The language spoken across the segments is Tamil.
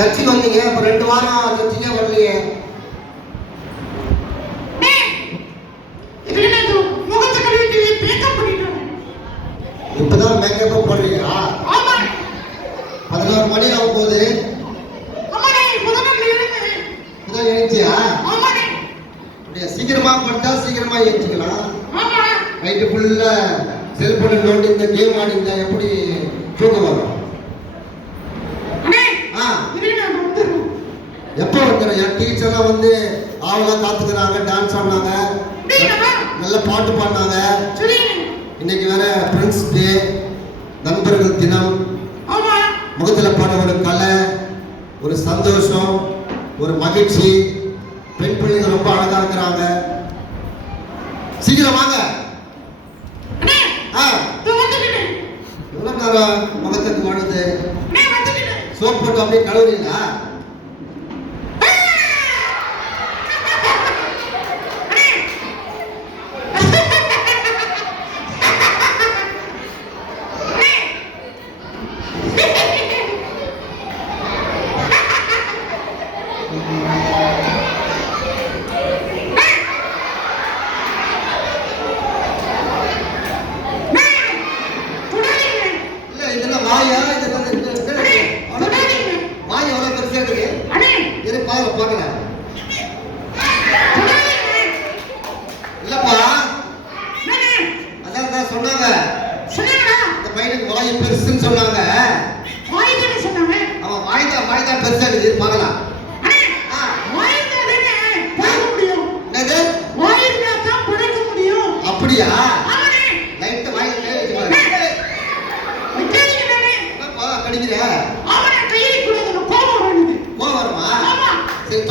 சர்ச்சுக்கு வந்தீங்க, இப்ப 2 வாரம் சர்ச்சுக்கே வரலையே. இப்பதான் மேக்கப் போடுறீங்களா? 16 மணி ஆகும் போது எழுச்சியா? சீக்கிரமா பட்டா சீக்கிரமா எழுச்சிக்கலாம். நைட்டு ஃபுல்லா செல்போன் நோண்டி இந்த கேம் ஆடி இருந்தா எப்படி தூக்கம் வரும்? எப்போ வந்துடும்? என் டீச்சர்லாம் வந்து ஆவெல்லாம் காத்துக்கிறாங்க, டான்ஸ் ஆடினாங்க, நல்ல பாட்டு பாடினாங்க. இன்னைக்கு வேற ஃப்ரெண்ட்ஸ் டே, நண்பர்கள் தினம். முகத்தில் பாட ஒரு கலை, ஒரு சந்தோஷம், ஒரு மகிழ்ச்சி. பெண் பிள்ளைங்க ரொம்ப அழகா இருக்கிறாங்க. சீக்கிரம் வாங்க. எவ்வளவு நேரம் முகத்துக்கு வருது? சோப் போட்டு அப்படியே கழுவுறீங்களா?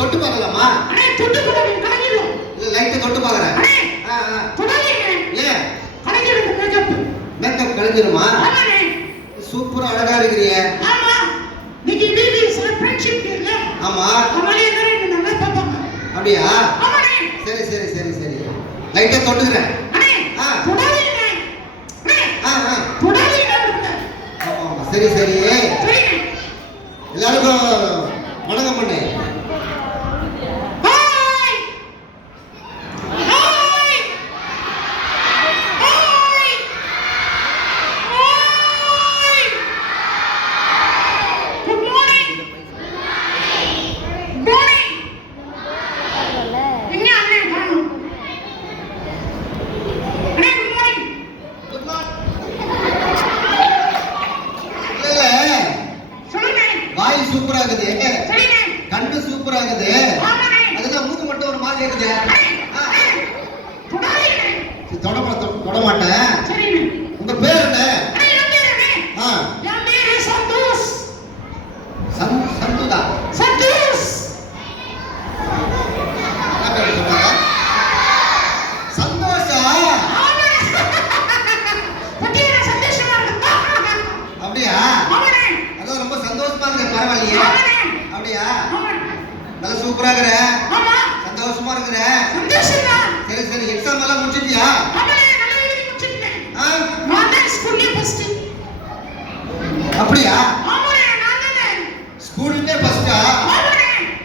தொட்டு பார்க்கலாமா? லைட்டை தொட்டு பார்க்கறேன். மேக்கப் கலைஞ்சிருமா? சூப்பரா அழகா இருக்கிறீங்க. ஆமா, அப்படியா? சரி சரி சரி சரி, லைட்டை தொட்டுக்கிறேன். சரி சரி, எல்லாருக்கும் வணக்கம் பண்ணு. உங்க பேர் என்ன? சந்துதா? சந்தோஷா? அப்படியா? அதான் ரொம்ப சந்தோஷமா இருக்கு. பரவாயில்லையே? அப்படியா? நல்லா சூப்பரா இருக்கிற, சந்தோஷமா இருக்கிற. சரி சரி, எக்ஸாம் எல்லாம் முடிச்சிட்டியா? அப்படியா? ஸ்கூல்லே ஃபர்ஸ்டா?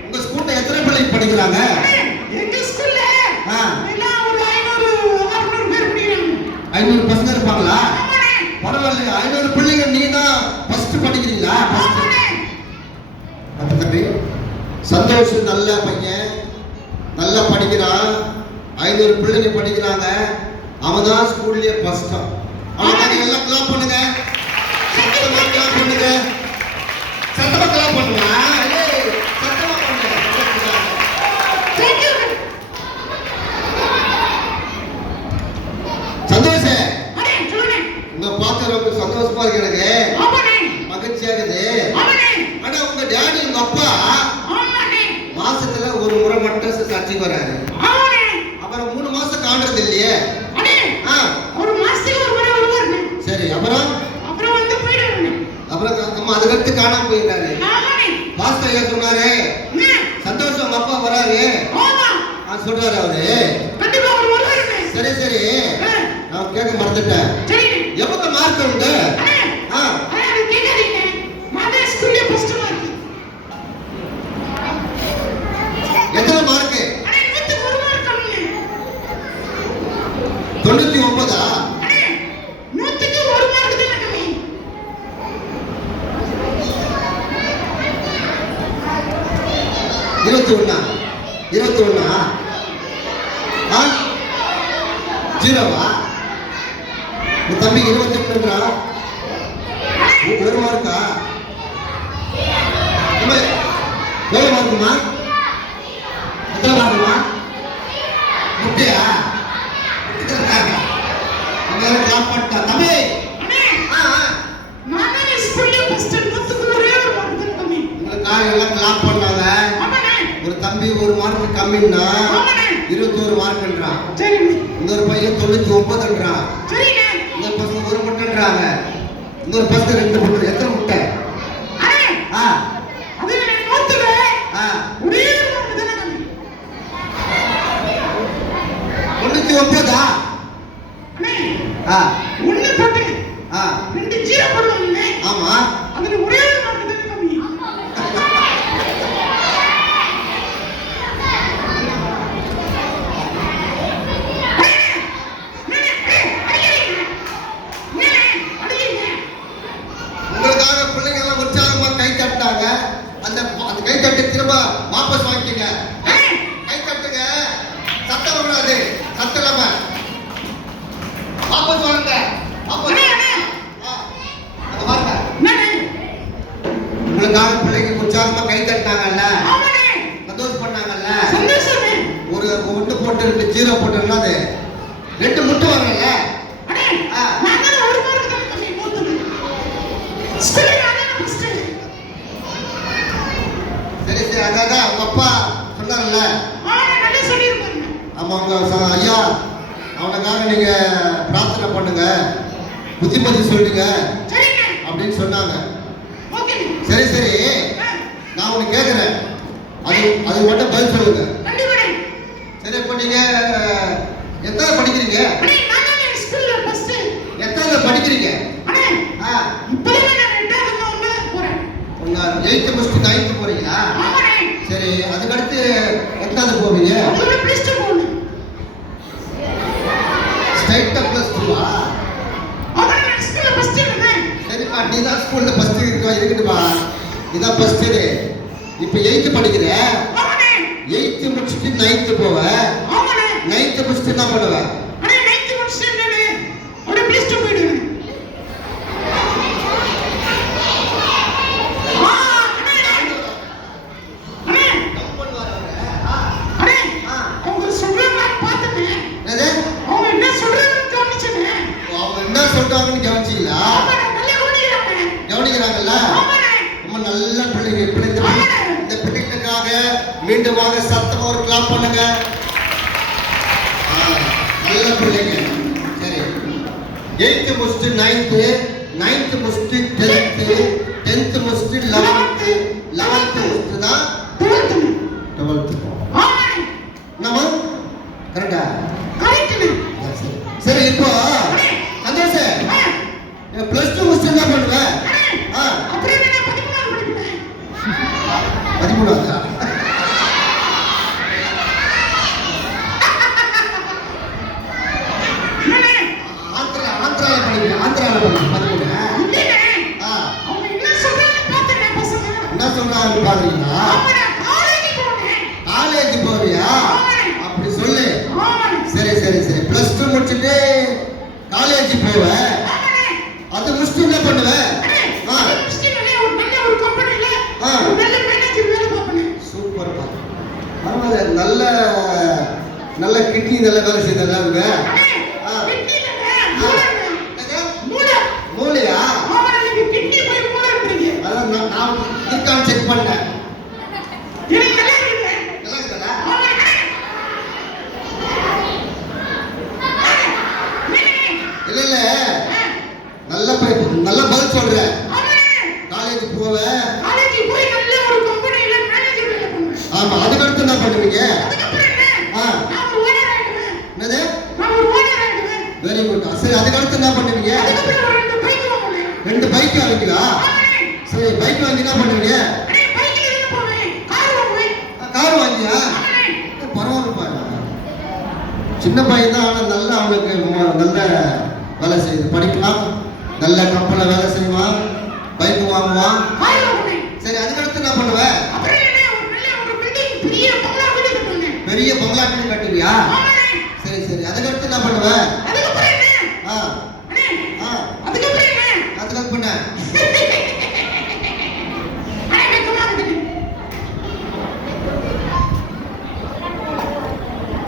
உங்க ஸ்கூல்ல எத்தனை பிள்ளைங்க படிக்கிறாங்க? எங்க ஸ்கூல்ல எல்லாம் ஒரு 500 பேர் படிக்கிறாங்க. 500 பசங்க இருப்பாங்களா? பரவாயில்லை, 500 பிள்ளைங்க நீ தான் ஃபர்ஸ்ட் படிக்கிறீங்களா? அப்ப தம்பி சந்தோஷ் நல்ல பையன், நல்லா படிக்கிறான். 500 பிள்ளைங்க படிக்கிறாங்க. அவன் தான் ஸ்கூல்லே ஃபர்ஸ்ட். அவனுக்கு எல்லாம் கிளாப் பண்ணுங்க, சத்தமா கிளாப் பண்ணுங்க, சத்தமா கிளாப் பண்ணுங்க, சத்தமா பண்ணுங்க. சந்தோஷ், உங்க பார்த்து ரொம்ப சந்தோஷமா இருக்கு, எனக்கு மகிழ்ச்சியா இருக்குது. ஆனா உங்க டாடி, உங்க அப்பா மாசத்துல ஒரு முறை மட்டும் சர்ச்சைக்கு வராரு. அப்புறம் 3 மாசம் காண்றது இல்லையே. சரி, அப்புறம் அம்மா அதுக்கடுத்து காணாம போயிட்டாரு. பாஸ்டர் ஐயா சொன்னாரு, சந்தோஷம் உங்க அப்பா வராரு சொல்றாரு அவரு. சரி சரி, நான் கேட்க மறந்துட்டேன். எவ்வளவு மார்க் உண்டு? 21 21 ஆ ஜீரோவா உன் தம்பி 21ன்றா ஒரு மார்க்கா எவ்வளோ மார்க்குமா எத்தனை மார்க்குமா முட்டையா கிளாப் பண்ணிட்டா தம்பி எல்லாம் கிளாப் பண்ணாங்க ஒரு தம்பி ஒரு மார்க் கம்மின்னா 21 மார்க்ன்றான் இன்னொரு பையன் 99ன்றான் இன்னொரு பசங்க ஒரு முட்டைன்றாங்க இன்னொரு பசங்க 2 முட்டை எத்தனை முட்டை ஆ தொண்ணூத்தி ஒன்பதா ஒண்ணு போட்டு ஆ 2 ஜீரோ போடுவாங்க ஆமா அதுல ஒரே ஒரு மார்க் தான் கம்மி உங்களுக்காக பிள்ளைங்க எல்லாம் உற்சாகமா கை தட்டாங்க அந்த அந்த கை தட்டி திரும்ப வாபஸ் வாங்கிக்கங்க கை தட்டுங்க சத்தம் விடாது சத்தலாம வாபஸ் வாங்க வாபஸ் அங்க பாருங்க உங்களுக்காக பிள்ளைங்க உற்சாகமா கை தட்டினாங்கல்ல சந்தோஷம் பண்ணாங்கல்ல ஒரு ஒன்று போட்டு 2 ஜீரோ போட்டோம்னா அது 2 முட்டை வரல சரி சரி அதான் உங்க அப்பா சொன்னார்ல ஆமா உங்க ஐயா அவனுக்காக நீங்க பிரார்த்தனை பண்ணுங்க புத்திமதி சொல்லுங்க அப்படின்னு சொன்னாங்க சரி சரி நான் உனக்கு கேட்குறேன் அது மட்டும் பதில் சொல்லுங்க சரி இப்போ நீங்க எத்தனை படிக்கிறீங்க எத்தனை படிக்கிறீங்க எயித்து முடிச்சுட்டு 9th போறீங்களா சரி அதுக்கடுத்து எட்டாவது போவீங்க ஸ்ட்ரைட்டா ப்ளஸ் 2வா சரிப்பா நீ தான் ஸ்கூல்ல ஃபர்ஸ்ட் இருக்கட்டுப்பா இதான் ஃபர்ஸ்ட் இப்போ 8th படிக்கிற 8th முடிச்சுட்டு 9th போவ 9th முடிச்சுட்டு என்ன பண்ணுவ சொல்றாங்கன்னு கவனிச்சீங்களா கவனிக்கிறாங்கல்ல ரொம்ப நல்ல பிள்ளைங்க இந்த பிள்ளைகளுக்காக மீண்டுமாக சத்தமா ஒரு கிளாப் பண்ணுங்க நல்ல பிள்ளைங்க சரி 8th முடிச்சுட்டு 9th முடிச்சுட்டு 10th முடிச்சுட்டு 11th முடிச்சுட்டு தான் 12th நம்ம கரெக்டா சரி இப்போ பிளஸ் 2 முடிச்சு என்ன பண்ணுவ 13ஆவதா ஆந்திரால படிக்கிறேன் என்ன சொல்றாங்க பாக்குறீங்களா காலேஜ் போறியா அப்படி சொல்லு சரி சரி சரி பிளஸ் 2 முடிச்சுட்டு காலேஜ் போவ அது முடிச்சுட்டு என்ன பண்ணுவ சூப்பர் பரவாயில்ல நல்ல நல்ல கிட்னி நல்ல வேலை செய்தாங்க மூளையா அதான் நான் இருக்கான்னு செக் பண்ணேன் இல்ல இல்ல நல்ல பதில் சொல்ற காலேஜ் போவ ஆமா அதுக்கடுத்து என்ன பண்ணுவீங்க என்னது வெரி குட் சரி அதுக்கடுத்து என்ன பண்ணுவீங்க 2 பைக் வாங்கிங்களா சரி பைக் வாங்கி என்ன பண்ணுவீங்க கார் வாங்கியா பரவாயில்லப்பா சின்ன பையன் தான் ஆனால் நல்ல அவனுக்கு நல்ல வேலை செய்யுது படிக்கலாம் நல்ல கம்பெனியில் வேலை செய்வான் பைக் வாங்குவான் சரி அதுக்கடுத்து என்ன பண்ணுவேன் பெரிய பங்களா வீடு கட்டுவியா? ஆமாண்ணே. சரி சரி. அதுக்கடுத்து என்ன பண்ணுவ? அதுக்கப்புறம் என்ன? ஆ அண்ணே, ஆ அதுக்கப்புறம் என்ன? அதுக்கு பண்ண அண்ணே, வெக்கமா இருக்குது.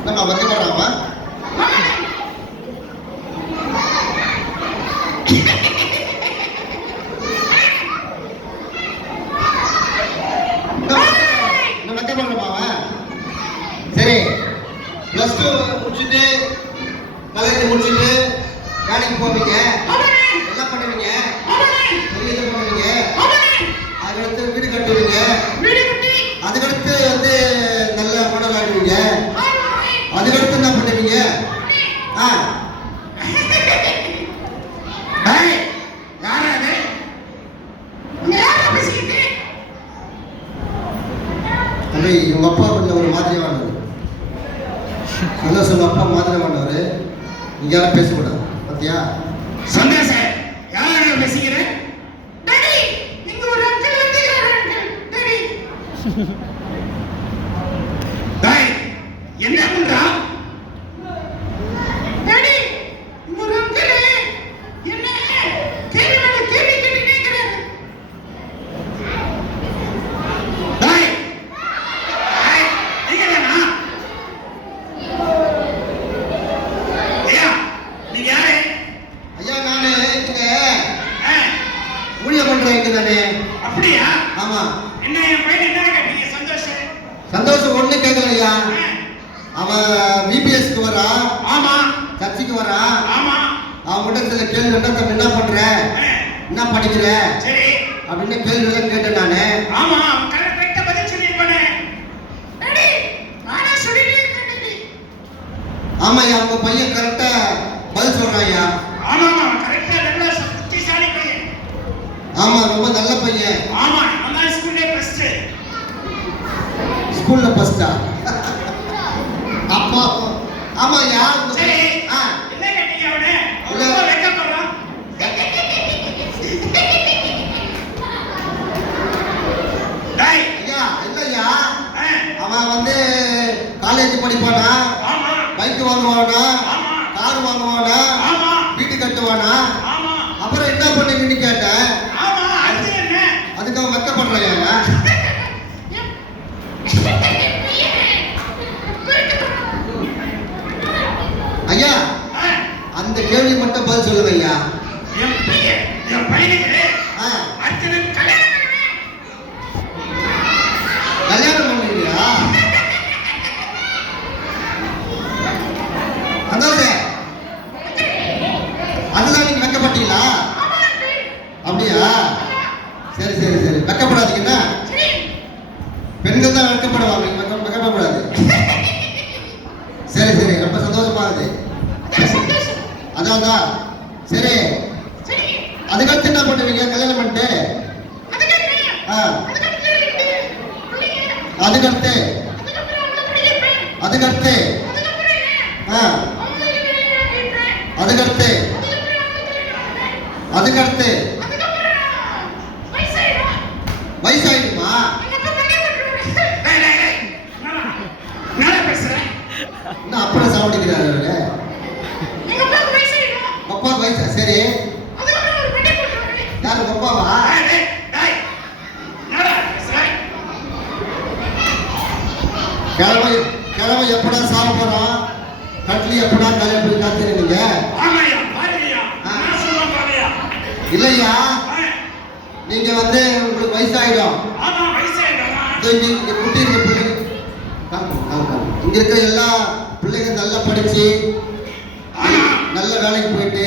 நம்ம வைக்கப்படுறாமா? ஆமாண்ணே. என்ன வைக்க பண்ணமாவா? சரி, +2 முடிச்சுட்டு காலேஜ் முடிச்சுட்டு வேலைக்கு போவீங்க, ஆமாண்ணே. என்ன பண்ணுவீங்க? ஆமாண்ணே. பெரிய இது பண்ணுவீங்க, ஆமாண்ணே. அதுக்கடுத்து வீடு கட்டுவீங்க, வீடு கட்டி. அதுக்கடுத்து வந்து நல்ல மாடல் ஆடுவீங்க, ஆமாண்ணே. அதுக்கடுத்து என்ன பண்ணுவீங்க? ஆ டேய், யாரா அது? நீ யாரா பேசிக்கிட்டு? தம்பி, உங்க அப்பா கொஞ்சம் ஒரு மாதிரியானவர். சந்தோஷ் உங்க அப்பா மாதிரியானவர். நீங்க யாரும் பேசக்கூடாது, பாத்தியா? சந்தோஷம். யாரா பேசிக்கிற? டாடி, இங்க ஒரு அங்கிள் வந்துக்கிறாரு அங்கிள். டாடி. டேய், என்ன பண்றா? டாடி, இங்க ஒரு அங்கிள் என்ன கேள்வி மேல கேள்வி கேட்டுட்டே இருக்கிறாரு. டேய், டேய், நீங்க தானா? ஐயா, நீங்க யாரு? ஐயா, நானு இங்க ஆ, ஊழியம் பண்றேன் இங்க தானே. அப்படியா? ஆமா. என்ன என் பையன் என்ன கேட்டீங்க? சந்தோஷம். சந்தோஷம் ஒண்ணு கேட்கல ஐயா. ஆ, அவன் விபிஎஸ்க்கு வரான், ஆமா சர்ச்சுக்கு வரான். ஆமா. அவன்கிட்ட சில கேள்வி என்ன தம்பி, என்ன பண்ற, ஆ, என்ன படிக்கிற சரி. அப்படின்னு கேள்வி எல்லாம் கேட்டேன் நானு. ஆமா, அவன் கரெக்டா பதில் சொல்லிருப்பானே. டாடி, நானே சொல்லிட்டே இருக்கேன். ஆமா ஐயா, உங்க பையன் கரெக்டா பதில் சொல்றான் ஐயா. ஆமா, அவன் கரெக்டா நல்ல புத்திசாலி பையன். ஆமா, ரொம்ப நல்ல பையன். ஆமா, அவன் தான் ஸ்கூல்லே ஃபர்ஸ்ட். ஸ்கூல்ல ஃபர்ஸ்டா? அப்பா ஆமா ஐயா. சரி. ஆ என்ன கேட்டீங்க அவனே? அவன் இல்ல. ரொம்ப வெக்கப்படுறான். டேய், ஐயா இல்லையா, ஆ, அவன் வந்து காலேஜ் படிப்பானா, ஆமா பைக் வாங்குவானா, ஆமா கார் வாங்குவானா, ஆமா வீடு கட்டுவானா, ஆமா அப்புறம் என்ன பண்ணுவீன்னு கேட்டேன். ஆமா. அது என்ன? அதுக்கு அவன் வெக்கப்படுறான் அவன். ஐயா, ஆ, அந்த கேள்வி மட்டும் பதில் சொல்லுங்க ஐயா. என் பையனுக்கு ஆ, அடுத்தது கல்யாணம் பண்ணுவேன். கல்யாணம் பண்ணுவீங்களா? சந்தோஷம், அதுதான் நீங்க வெக்கப்பட்டீங்களா? அப்படியா? சரி சரி சரி, வெக்கப்படாதீங்கன்னா. சரி. பெண்கள் தான் வெட்கப்படுவாங்க, நீங்க வெக்கப்படக்கூடாது. சரி சரி, ரொம்ப சந்தோஷமா இருக்குது. அதான் சந்தோஷம். அதான் சரி. சரி. அதுக்கடுத்து என்ன பண்ணுவீங்க கல்யாணம் பண்ணிட்டு? அதுக்கப்புறம் ஆ, அதுக்கப்புறம் ரெண்டு பிள்ளைங்க. அதுக்கடுத்து அதுக்கப்புறம் அவங்கள படிக்க வைப்பேன். அதுக்கடுத்து அதுக்கப்புறம் என்ன? ஆ, அவங்களுக்கு கல்யாணம் வைப்பேன். அதுக்கடுத்து அதுக்கப்புறம் அவங்களுக்கு கல்யாணம் வைப்பேன். அதுக்கடுத்து அதுக்கப்புறம் வயசாயிடும். வயசாயிடுமா? எங்க அப்பா பண்ணி விட்டுருவாரு. டேய், டேய், டேய். என்னடா பேசுற? இன்னும் அப்புறம் சாப்பிடுக்கிறாரு அவரு. எங்க அப்பாவுக்கு வயசாயிடும். அப்பா வயசா? சரி, அதுக்கப்புறம் ஒரு பண்ணி விட்டுருவாரு. யாரு அப்பாவா? டேய், டேய், டேய். என்னடா பேசுற? கிழமை கிழமை எப்படா சாப்பிட போறோம், கட்லி எப்படா கல்யாணம் பண்ணி காத்துருக்கீங்க? ஆமாய்யா, பாருங்கய்யா. நான் சொல்றேன் பாருங்கய்யா. இல்லையா, ஆ, நீங்க வந்து உங்களுக்கு வயசாயிடும். ஆமா, வயசாயிடும். இதோ இங்க குட்டி இருக்க பிள்ளைங்க, இங்க இருக்கிற எல்லா பிள்ளைங்க நல்லா படிச்சு ஆமா, நல்ல வேலைக்கு போயிட்டு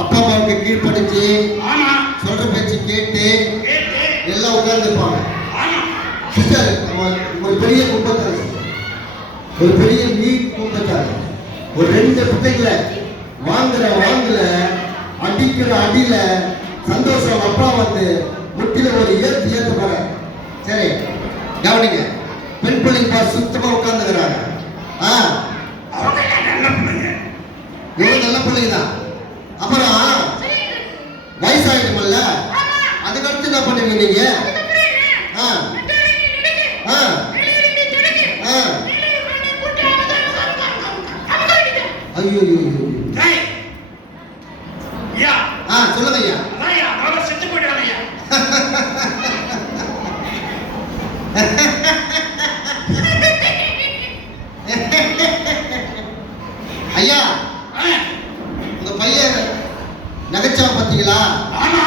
அப்பா அம்மாவுக்கு கீழ்ப்படிச்சு ஆமா. சொல்ற பேச்சு கேட்டு கேட்டு. எல்லாம் உட்கார்ந்துருப்பாங்க. ஆமா. சிஸ்டர், ஒரு பெரிய குடும்பத்தார், ஒரு பெரிய நீட் குடும்பத்தார், ஒரு 2 பிள்ளைகளை வாங்குற அடிக்கிற அடியில சந்தோஷம் அப்பா வந்து முட்டில ஒரு ஏத்து போற. சரி, கவனிங்க, பெண் பிள்ளைங்க பாரு சுத்தமா உட்கார்ந்துக்கிறாங்க. அவங்க நல்ல பிள்ளைங்க. இவங்க நல்ல பிள்ளைங்க தான். அப்புறம் வயசாயிடுமல்ல, அதுக்கடுத்து என்ன பண்ணுவீங்க நீங்க? ஆ, ஆ, ஆ, ஐயா உங்க பையன் நகைச்சா பாத்தீங்களா? ஆமா.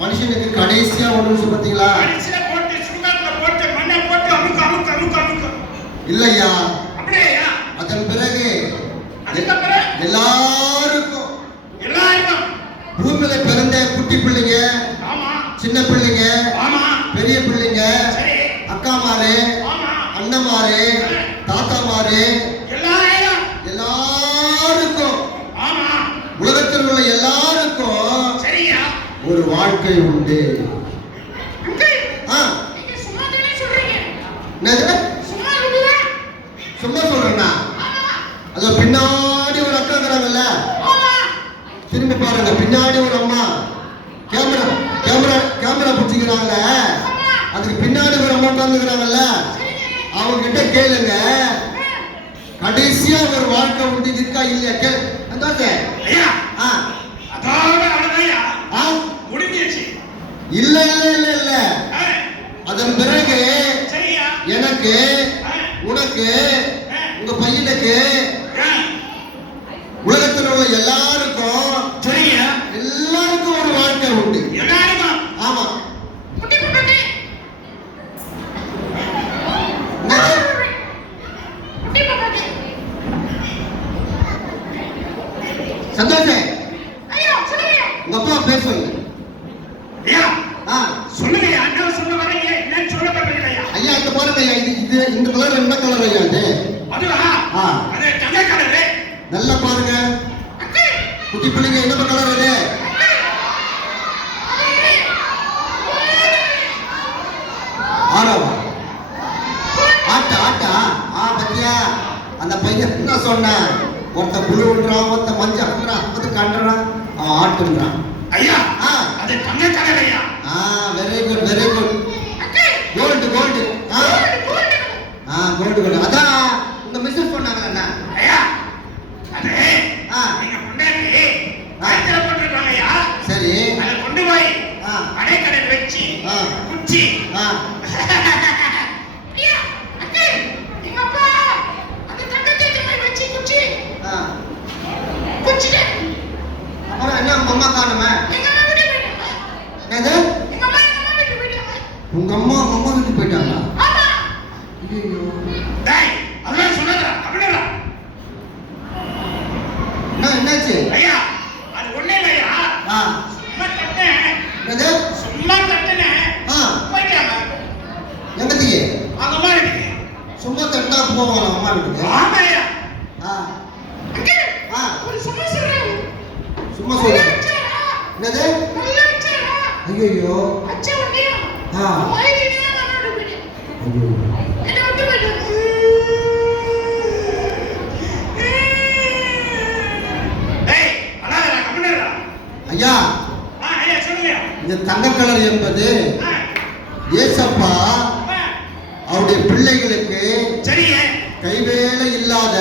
மனுஷனுக்கு கடைசியா ஒரு நிமிஷம் பாத்தீங்களா? கடைசியா போட்டு சுகர்ல போட்டு மண்ணை போட்டு அமுக்கு அமுக்கு அமுக்கு அமுக்கு. இல்லையா? அப்படியே அதன் பிறகு அதுக்கப்புறம் எல்லாருக்கும் பூமியில பிறந்த குட்டி பிள்ளைங்க, ஆமா, சின்ன பிள்ளைங்க, ஆமா, பெரிய பிள்ளைங்க, சரி, அக்காமாரு, ஆமா, அண்ணமாரு, தாத்தாமாரு, எல்லாருக்கும், ஆமா, உலகத்தில் உள்ள எல்லாருக்கும் சரியா ஒரு வாழ்க்கை உண்டு. நீங்க சும்மா தானே சொல்றீங்க? என்னது? சும்மா சொல்றேன்னா? அது பின்னாடி ஒரு அக்கா இருக்கிறாங்கல்ல, திரும்பி பாருங்க, பின்னாடி ஒரு அம்மா கேமரா கேமரா கேமரா பிடிச்சிக்கிறாங்கல்ல, அதுக்கு பின்னாடி ஒரு அம்மா உட்காந்துக்கிறாங்கல்ல, அவங்க கிட்ட கேளுங்க, கடைசியா ஒரு வாழ்க்கை உண்டு இருக்கா இல்லையா கேளு. ஐயா அதோட அவ்வளவுதான்யா, முடிஞ்சிருச்சு. இல்ல இல்ல இல்ல இல்ல, அதன் பிறகு சரியா எனக்கு, உனக்கு, உங்க பையனுக்கு, உலகத்தில் உள்ள எல்லாருக்கும், சரியா எல்லாருக்கும் ஒரு வாழ்க்கை உண்டு. எல்லாருக்கும். ஆமா. குட்டி குட்டி சந்தோஷம். ஐயா சொல்லுங்க. உங்க அப்பா பேர் சொல்லுங்க. ஐயா ஆ சொல்லுங்க. என்ன சொல்ல வரீங்க? என்னன்னு சொல்ல பாருங்க ஐயா. ஐயா இந்த பாருங்க ஐயா, இது இந்த கலர் என்ன கலர் ஐயா இது? அதுவா? அது தங்க கலரு. நல்லா பாருங்க குட்டி பிள்ளைங்க, என்ன கலர் இது? ஆரவா ஆட்டா ஆட்டா. பத்தியா அந்த பையன் என்ன சொன்னேன், ஒருத்த புழுன்றான், ஒருத்த மஞ்சள்ன்றான், அது கண்டுறான், அவன் ஆட்டுன்றான். ஐயா அது தங்க கலர் ஐயா. Very good very good. Gold gold. Gold gold. அதான் உங்க மிஸ்ஸஸ் சொன்னாங்க என்ன ஐயா. அது நீங்க முன்னாடி காய்ச்சல போட்டுருக்காங்க ஐயா. சரி, அதை கொண்டு போய் கடைக்கடையில் வச்சு குச்சி. ஐயா அக்கா எங்க அப்பா அந்த தங்கத்தை போய் வச்சு குச்சி குச்சிட்டு அப்புறம் என்ன அம்மா காணுமே? எங்க அம்மா வீட்டுக்கு போயிட்டாங்க. என்னது? எங்க அம்மா வீட்டுக்கு போயிட்டாங்க. உங்க அம்மா வீட்டுக்கு போயிட்டாங்களா? ஆமா. ஐயோ, டேய் அதெல்லாம் சொல்லாதடா, அப்படிடா. என்னாச்சு ஐயா அது ஒண்ணே இல்லையா. சும்மா தட்டேன். என்னது? சும்மா தட்டேன். போயிட்டாங்க. எங்கத்துக்கு? அவங்க அம்மா வீட்டுக்கு. சும்மா தட்டா போவாங்க அம்மா வீட்டுக்கு? ஆமா ஐயா. அக்கா ஒரு சும்மா சொல்றேன். சும்மா சொல்றேன். என்னது? நல்லா வச்சாரா? ஐயோ அச்சா வண்டியா? வாயிலே வந்து போயிடு. என்ன வந்து போயிடு. டேய் அண்ணா கம்முனடா. ஐயா ஐயா சொல்லுங்க. இந்த தங்க கலர் என்பது ஏசப்பா அவருடைய பிள்ளைகளுக்கு சரியே கைவேலை இல்லாத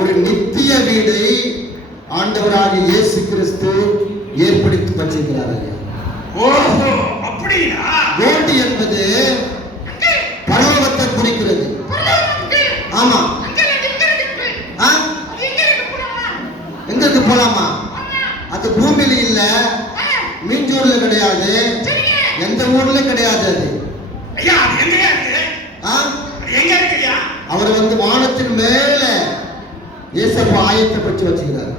ஒரு நித்திய வீடை ஆண்டவராகிய இயேசு கிறிஸ்து ஏற்படுத்தி வச்சிருக்கிறார். ஓஹோ அப்படியா? கோல்டு என்பது பரலோகத்தை குறிக்கிறது. ஆமா. எங்களுக்கு போலாமா? அது பூமியில இல்ல, மீஞ்சூர்ல கிடையாது, எந்த ஊர்ல கிடையாது. அது ஐயா அது எங்கயா இருக்கு? அது எங்க இருக்குயா? அவர் வந்து வானத்தின் மேல ஏசப்பா ஆயத்தப்பட்டு வச்சுக்கிறார்.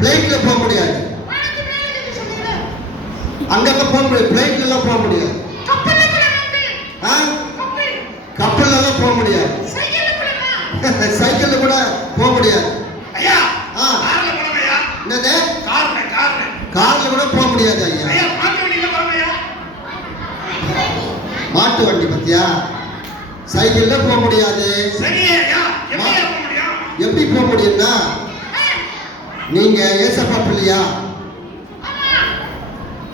பிளைட்ல போக முடியாது, அங்க போக முடியாது, பிளைட்ல எல்லாம் போக முடியாது, கப்பல்ல எல்லாம் போக முடியாது, சைக்கிள்ல கூட போக முடியாது. ஐயா கார்ல போறமையா? என்னது? கார்ல கார்ல கூட போக முடியாது ஐயா. ஐயா மாட்டு வண்டியில போறமையா? மாட்டு வண்டி பத்தியா? சைக்கிள்ல போக முடியாது. சரி ஐயா எப்படி போக முடியும்? எப்படி போக முடியும்னா, நீங்க ஏசப்பா பிள்ளையா? ஆமா.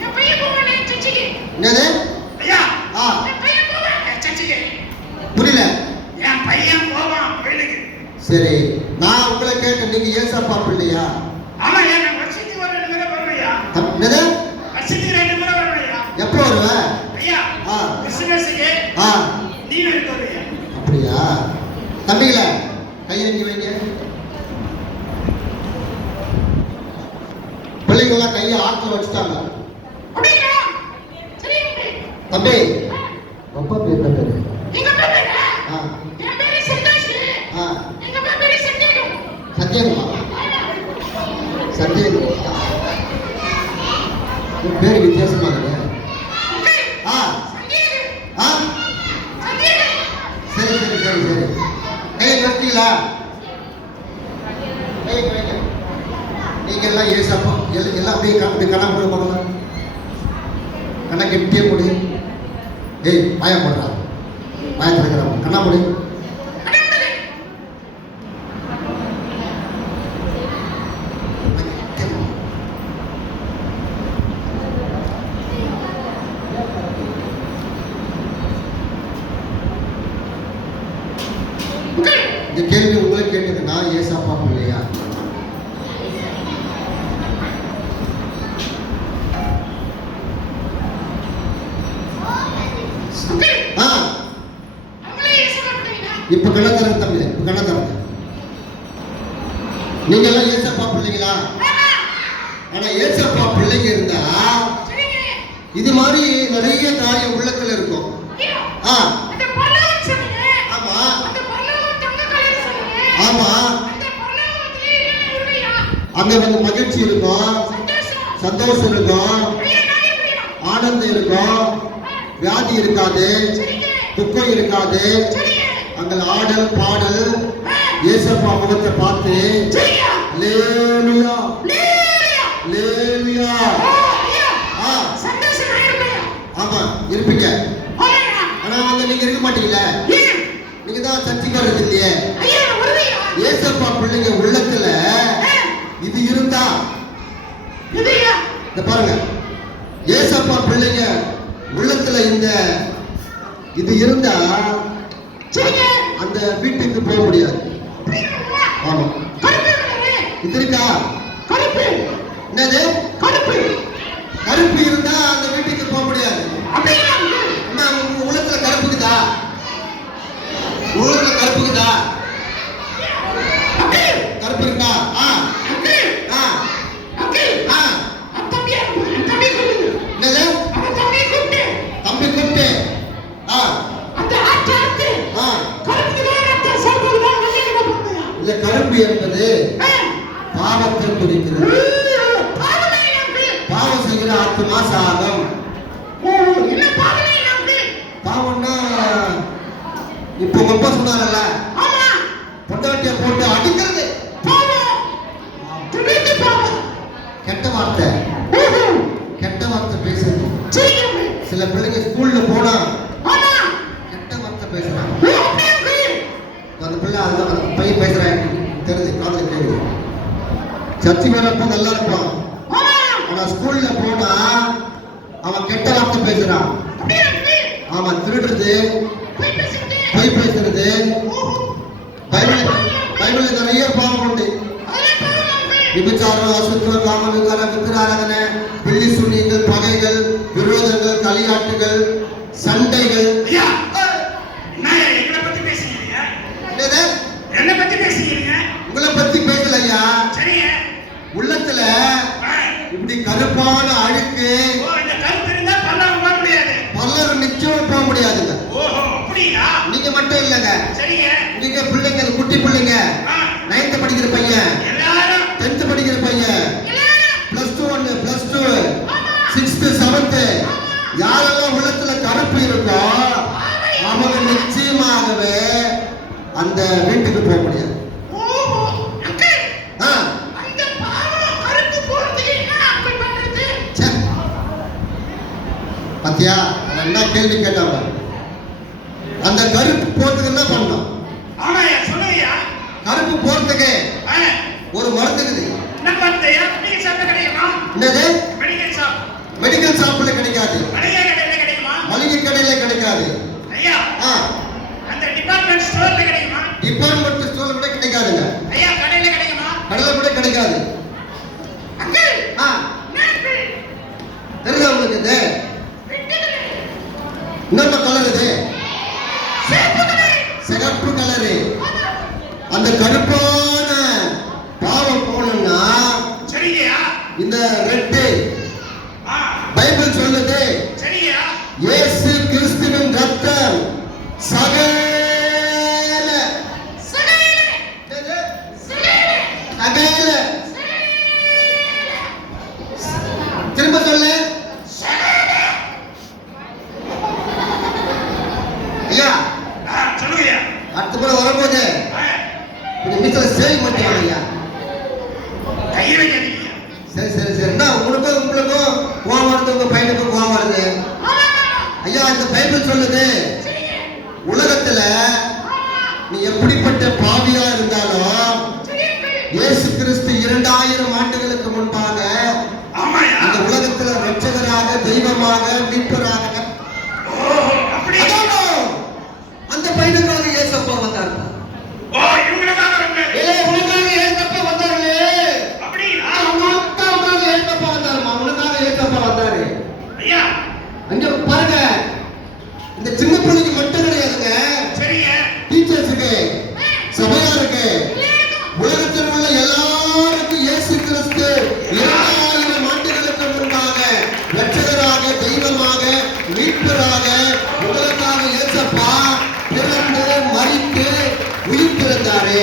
என் பையன் போவானே சர்ச்சுக்கு. என்னது? ஐயா என் பையன் போவான் சர்ச்சுக்கு. புரியல? என் பையன் போவான் கோயிலுக்கு. சரி, நான் உங்களை கேட்டேன், நீங்க ஏசப்பா பிள்ளையா? ஆமா ஐயா, நான் வருஷத்துக்கு ஒரு 2 முறை வருவேன் ஐயா. என்னது? வருஷத்துக்கு 2 முறை வருவேன் ஐயா. எப்போ வருவ? ஐயா தம்பிகள கையை இங்க வைங்க. பிள்ளைங்களாம் கையை ஆட்ல வச்சுட்டாங்க. அப்படியா? சரி தம்பி அப்பா பேர் என்ன பேரு? எங்க அப்பா பேரா? ஆ என் பேரு சந்தோஷ். ஆ எங்க அப்பா பேரு சத்யகம். சத்யகுமா? சத்யகுமா பேர் வித்தியாசமா இருக்கு. ஆ ஆ சரி சரி சரி சரி. கையை கட்டிங்களா? கையை கைங்க. நீங்க எல்லாம் ஏசப்பா எல்லாம் அப்படியே கண்ணா போட பார்க்கலாம். கண்ணா கெட்டியே போடு. ஏய் பாயா போடுறா. பாயா திறக்கிறான். கண்ணா போடு. இந்த கேள்வி உங்களை கேட்டது நான் ஏசப்பா பிள்ளையா? இப்ப கண்ணத்தரங்க தம்பி, இப்ப கண்ணத்தரங்க. நீங்க எல்லாம் ஏசப்பா பிள்ளைங்களா? ஆனா ஏசப்பா பிள்ளைங்க இருந்தா இது மாதிரி நிறைய காரியம் உள்ளத்துல இருக்கும். ஆமா ஆமா. அங்க வந்து மகிழ்ச்சி இருக்கும், சந்தோஷம் இருக்கும், ஆனந்தம் இருக்கும், வியாதி இருக்காது, துக்கம் இருக்காது. அங்க ஆடல் பாடல் ஏசப்பா முகத்தை பார்த்து அல்லேலூயா அல்லேலூயா. ஆமா இருப்பீங்க. ஆனா வந்து நீங்க இருக்க மாட்டீங்கல்ல. நீங்க தான் சர்ச்சைக்கு வர்றது இல்லையே. ஏசப்பா பிள்ளைங்க உள்ளத்துல இது இருந்தா இந்த பாருங்க, ஏசப்பா பிள்ளைங்க உள்ளத்துல இந்த இது இருந்தா அந்த வீட்டுக்கு போக முடியாது. ஆமா இது இருக்கா? என்னது கருப்பு இருந்தா அந்த வீட்டுக்கு போக முடியாது. உங்க உள்ளத்துல கருப்புக்குதா? உள்ளத்துல கருப்புக்குதா? கருப்பு இருக்கா? என்னது தம்பி கூப்பிட்டு இல்ல. கருப்பு என்பது பாவத்தை குறிக்கிறது. பாவம் செய்கிற ஆத்மா சாகம். பாவம்னா இப்போ உங்க அப்பா சொன்னாங்கல்ல, பொண்டாட்டிய போட்டு அடிக்கிறது கெட்ட வார்த்தை. கெட்ட வார்த்தை பேசுறது. சில பிள்ளைங்க ஸ்கூல்ல போனா கெட்ட வார்த்தை பேசுறாங்க. அந்த பிள்ளை அதுதான் அந்த பையன் பேசுறான் தெரியுது, காதல கேள்வி. சர்ச்சை வரப்ப நல்லா இருப்பான், ஆனா ஸ்கூல்ல போனா அவன் கெட்ட வார்த்தை பேசுறான். ஆமா திருடுறது, பொய் பேசுறது. பைபிள்ல நிறைய பாவம் உண்டு. விபச்சாரம், அசுத்தம், காம விகாரம், விக்கிராராதனை, பில்லி சுனிகள், பகைகள், விரோதங்கள், களியாட்டுகள், சண்டைகள். என்ன பத்தி பேசுறீங்க? உங்களை பத்தி பேசலையா? உள்ளத்துல இப்படி கருப்பான அழுக்கு. இந்த கருப்பு இருந்தா பல்லவம் போக முடியாது. பல்லவம் நிச்சயம் போக முடியாதுங்க. ஓஹோ அப்படியா? நீங்க மட்டும் இல்லங்க. சரிங்க. நீங்க பிள்ளைங்க, குட்டி பிள்ளைங்க, 9th படிக்கிற பையன், எல்லாரும் 10th படிக்கிற பையன், +2 +2 6th 7th யாரெல்லாம் உள்ளத்துல கருப்பு இருக்கோ அவங்க நிச்சயமாகவே அந்த வீட்டுக்கு போக முடியாது. பத்தியா என்ன கேள்வி கேட்டாங்க? அந்த கருப்பு போறதுக்கு என்ன பண்ணணும்? ஆமாயா சொல்லுங்கயா. கருப்பு போறதுக்கு ஒரு மருந்து இருக்குது. என்ன மருந்துயா? மெடிக்கல் ஷாப்ல கிடைக்குமா? என்னது? Medical shop. மெடிக்கல் ஷாப்ல கிடைக்காது. மளிகை கடையில கிடைக்குமா? மளிகை கடையில கிடைக்காது. ஐயா அந்த டிபார்ட்மெண்ட் ஸ்டோர்ல கிடைக்குமா? டிபார்ட்மெண்ட் ஸ்டோர்ல கூட கிடைக்காதுங்க. ஐயா கடையில கிடைக்குமா? கடையில கூட கிடைக்காது. அங்கிள் தெரியுதா உங்களுக்கு? இது என்ன கலர்? இது சிகப்பு கலரு. அந்த கருப்பான பாவம் போகணும்னா சரிங்கய்யா. இந்த ரெட்டு ஆ, பைபிள் சொல்லுது சரிங்கய்யா. இயேசு கிறிஸ்துவின் ரத்தம் சகல சகல திரும்ப சொல்லு ஐயா. ஆ, சொல்லுங்கய்யா. அடுத்த முறை வரும்போது ஆ, கொஞ்சம் மீசல சேவ் பண்ணிக்கலாம் ஐயா. கையில கேட்டீங்க. சரி சரி சரி. என்ன உங்களுக்கும் கோவம் வருது, உங்க பையனுக்கும் கோவம் வருது ஐயா. இந்த பைபிள் சொல்லுது உலகத்துல நீ எப்படிப்பட்ட பாவியா இருந்தாலும் இயேசு கிறிஸ்து 2000 ஆண்டுகளுக்கு முன்பாக ஆமாய்யா. இந்த உலகத்துல ரட்சகராக, தெய்வமாக, மீட்பராக அப்படி. அதானோ? அந்த பையனுக்காக இயேசப்பா வந்தார். ஓ, இவங்களுக்காக வந்தாரு. உனக்காக இயேசப்பா வந்தாரு. அப்படிங்களா? உங்க அக்காவுக்காக இயேசப்பா வந்தாருமா. உனக்காக இயேசப்பா வந்தாரு. ஐயா. அங்க பாருங்க, இந்த சின்ன பிள்ளைக்கு மட்டும் கிடையாதுங்க, சரிங்க. டீச்சர்ஸுக்கு, சபையாருக்கு, உலகத்தில் உள்ள எல்லாருக்கும் இயேசு கிறிஸ்து 2000 ஆண்டுகளுக்கு முன்பாக ரட்சகராக, தெய்வமாக, மீட்பராக உங்களுக்காக இயேசப்பா பிறந்து மரித்து உயிர் பிறந்தாரு.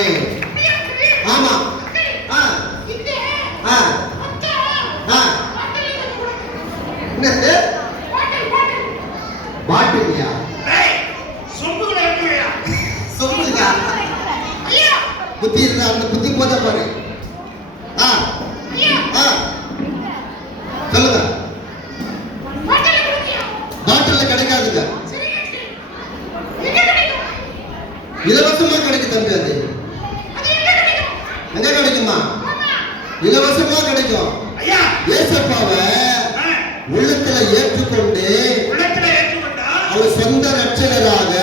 ஆமா. ஆ ஆ ஆ என்னது பாட்டிலியா? டேய், சொம்புல இருக்குங்கய்யா. சொல்லுங்க. ஐயா. புத்தி இருந்தா அந்த புத்தி போத பாரு. ஆ ஆ சொல்லுங்க. பாட்டில்ல கிடைக்காதுங்க, இலவசமா கிடைக்கும் தம்பி. அது எங்க கிடைக்குமா? இலவசமா கிடைக்கும். ஐயா. ஏசப்பாவை ஆ, உள்ளத்துல ஏற்றுக்கொண்டு உள்ளத்துல ஏற்றுக்கொண்டா, அவர் சொந்த ரட்சகராக,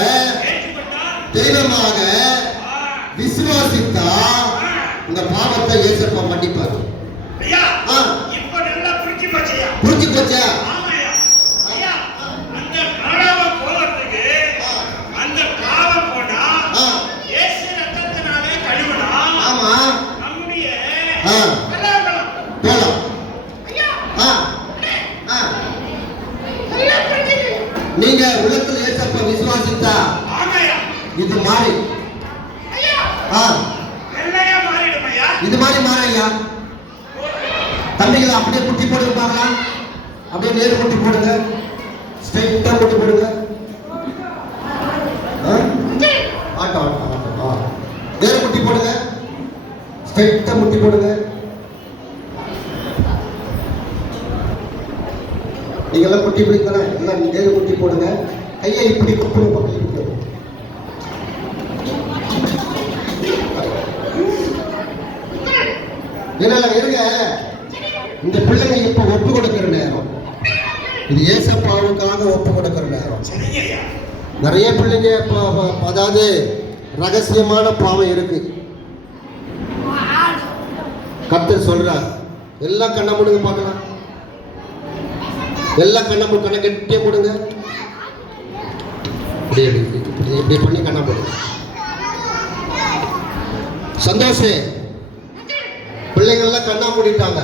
ஏற்றுக்கொண்டா, தெய்வமாக ஆ, விசுவாசித்தா உங்க பாவத்தை ஏசப்பா மன்னிப்பார். ஐயா. ஆ. இப்ப நல்லா புரிஞ்சு போச்சுய்யா. புரிஞ்சு போச்சா? ஆமாய்யா. ஐயா, அந்த காணாம போறதுக்கு அந்த பாவம் போனா ஆ. இயேசு ரத்தத்தினாலே கழுவினா ஆமா. நம்முடைய ஆ. கல்லாங்கலம். போலாம். ஐயா. ஆ ஆ நல்லா புரிஞ்சுது. நீங்க உள்ளத்துல ஏசப்பா விசுவாசித்தா ஆமாய்யா. இது மாறி ஐயா. ஆ வெள்ளையா மாறிடும் ஐயா. இது மாதிரி மாறையா. தம்பிகளை அப்படியே குட்டி போடுங்க பார்க்கலாம். அப்படியே நேரு குட்டி போடுங்க, ஸ்ட்ரைட்டா குட்டி போடுங்க. ஆ? ஆட்டம் ஆட்டம் ஆட்டம். ஆ நேரு குட்டி போடுங்க, ஸ்ட்ரைட்டா முட்டி போடுங்க. நீங்க எல்லாம் குட்டி பிடிக்கல, எல்லாம் நேரு குட்டி போடுங்க. கையை இப்படி குப்பிடுங்க, கை இப்படி. இல்ல இருங்க. இந்த பிள்ளைங்க இப்ப ஒப்பு கொடுக்கிற நேரம், இது ஏசப்பாவுக்காக ஒப்பு கொடுக்கிற நேரம். சரிங்க ஐயா. நிறைய பிள்ளைங்க அதாவது ரகசியமான பாவம் இருக்கு. கர்த்தர் சொல்றார், எல்லாம் கண்ணை மூடுங்க பார்க்கலாம். எல்லாம் கண்ணை கட்டியே மூடுங்க. இப்படி பண்ணி கண்ணை மூடுங்க. சந்தோஷே, பிள்ளைங்கள்லாம் கண்ணா மூடிட்டாங்க.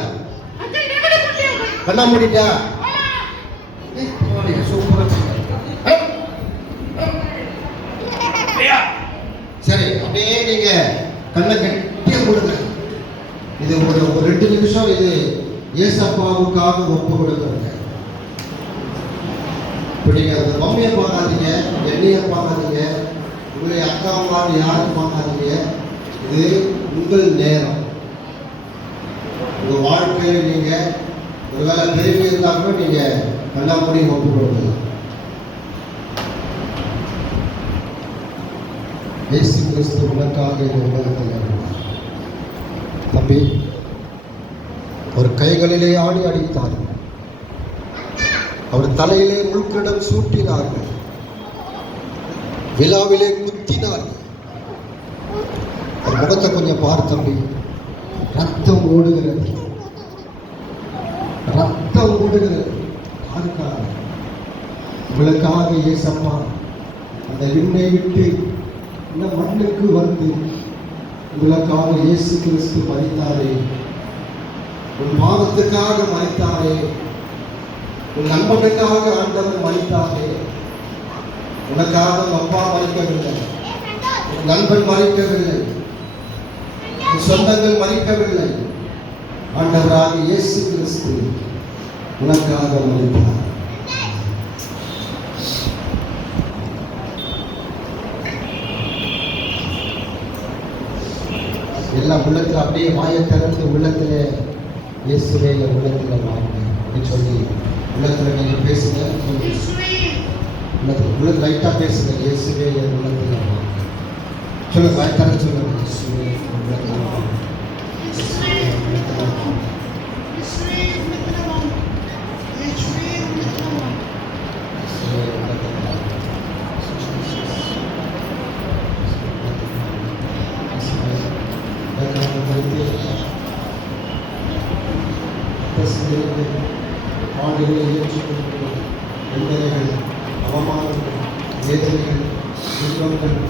கண்ணா மூடிட்டா ஐயா. சரி. அப்படியே நீங்க கண்ணை கட்டியே மூடுங்க. இது ஒரு 2 நிமிஷம் இது ஏசப்பாவுக்காக ஒப்பு கொடுக்குறங்க. இப்போ நீங்க அந்த மம்மியை பார்க்காதீங்க, எண்ணெயை பார்க்காதீங்க, உங்களுடைய அக்கா அம்மா யாரும் பார்க்காதீங்க. இது உங்கள் நேரம். உங்க வாழ்க்கையில நீங்க ஒருவேளை பெருமை இருந்தா கூட நீங்க கண்ணா மூடி ஒப்பு கொடுக்கலாம். இயேசு கிறிஸ்து உனக்காக இந்த உலகத்தில் இருந்தார். தம்பி, ஒரு கைகளிலே ஆடி அடித்தார், அவர் தலையிலே முள்கிடம் சூட்டினார்கள், விழாவிலே குத்தினார்கள். அவர் முகத்தை கொஞ்சம் பார் தம்பி, ரத்தம் ஓடுகிறது, ரத்தம் ஓடுகிறது. அதுக்காக உங்களுக்காக ஏசப்பா அந்த விண்ணை விட்டு இந்த மண்ணுக்கு வந்து உங்களுக்காக இயேசு கிறிஸ்து மரித்தாரே, உன் பாவத்துக்காக மரித்தாரே, உன் நண்பனுக்காக ஆண்டவர் மரித்தாரே. உனக்காக உன் அப்பா மரிக்கவில்லை, உன் நண்பன் மரிக்கவில்லை, உன் சொந்தங்கள் மரிக்கவில்லை. ஆண்டவராக இயேசு கிறிஸ்து உனக்காக மரித்தார். எல்லா உள்ளத்தில் அப்படியே வாயை திறந்து உள்ளத்தில் இயேசுவே என் உள்ளத்தில் வாங்க அப்படின்னு சொல்லி உள்ளத்தில் நீங்கள் பேசுங்க. உள்ளத்தில் லைட்டாக பேசுங்க. இயேசுவே என் உள்ளத்தில் வாங்க சொல்லுங்க. வாய் திறந்து சொல்லுங்க. இயேசுவே என் உள்ளத்தில் வாங்க. இயேசுவே என் உள்ளத்தில் வாங்க. இயேசுவே என் உள்ளத்தில் வாங்க. இயேசுவே என் உள்ளத்தில் வாங்க. இயேசுவே என் உள்ளத்தில் வாங்க. பாடுகளை ஏற்றுக்கொண்டு எந்தனைகள், அவமானங்கள், வேதனைகள், துன்பங்கள்